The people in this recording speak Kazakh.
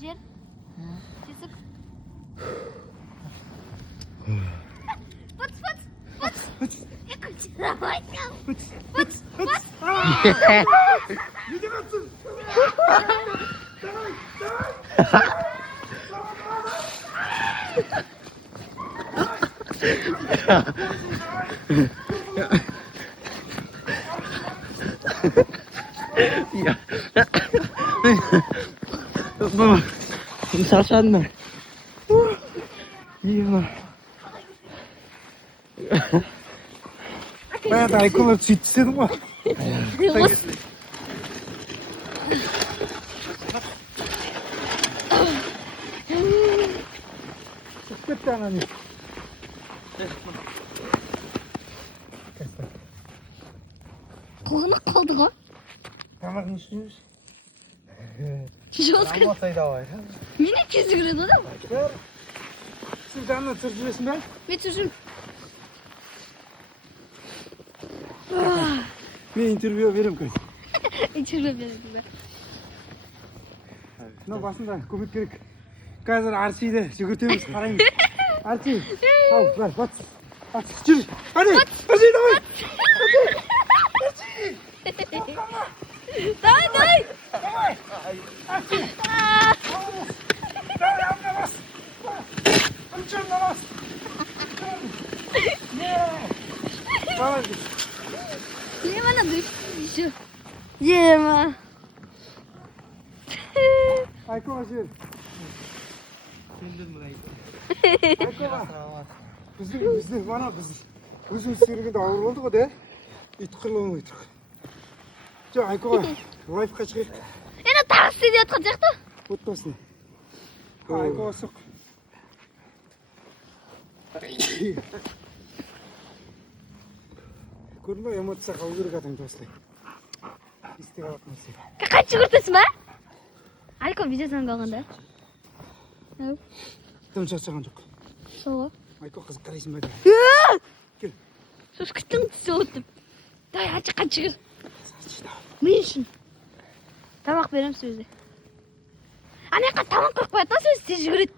Жер. Чесик. Пац. Я хочу давай. Пац. Иди отсюда! Давай! Шашаана. Яа. Баяр айкулаар цэцсэн юм уу? Тэтгэнэ. Гоног колдгоо. Тамаг нишнэ. Жестко. Амтай давай. Миний чизгэрээд удаа. Син данаа цэржсэн бай. Би зүшин. Би интервью берем гэж. Ичрээ бэрээ. Но басна комит керек. Газар арсиде зүгэртэмс харин. Арси. Хав бац. Бац чир. Ари. Арси давай. Давай. Давай. Арси. Давай амнаас. Амчнаас. Давай. Ема дэвш. Ема. Айкова жир. Айкова. Bizim bana biz. Uzun sürgünde ağır oldu o de. İtkılığın itk. Ca Aykova. Life kaçır. Энэ тагс идээд ятгах яг та. Утасны. Айкова сук. Көрмө эмоцаа хавгыргаад амжуулсан. Истэг авахнасаа. Какай чигүртэйсэн ба? Айко бижсэн гогондоо. Тэм чацаахан жок. Соо. Айко хас карисм байда. Гэл. Сүскэтэн зөөд. Дай хаж гажигэр. Мишин. Тамак берем сүзэ. Аныка тамак байхгүй ятаас тийшгэрээд.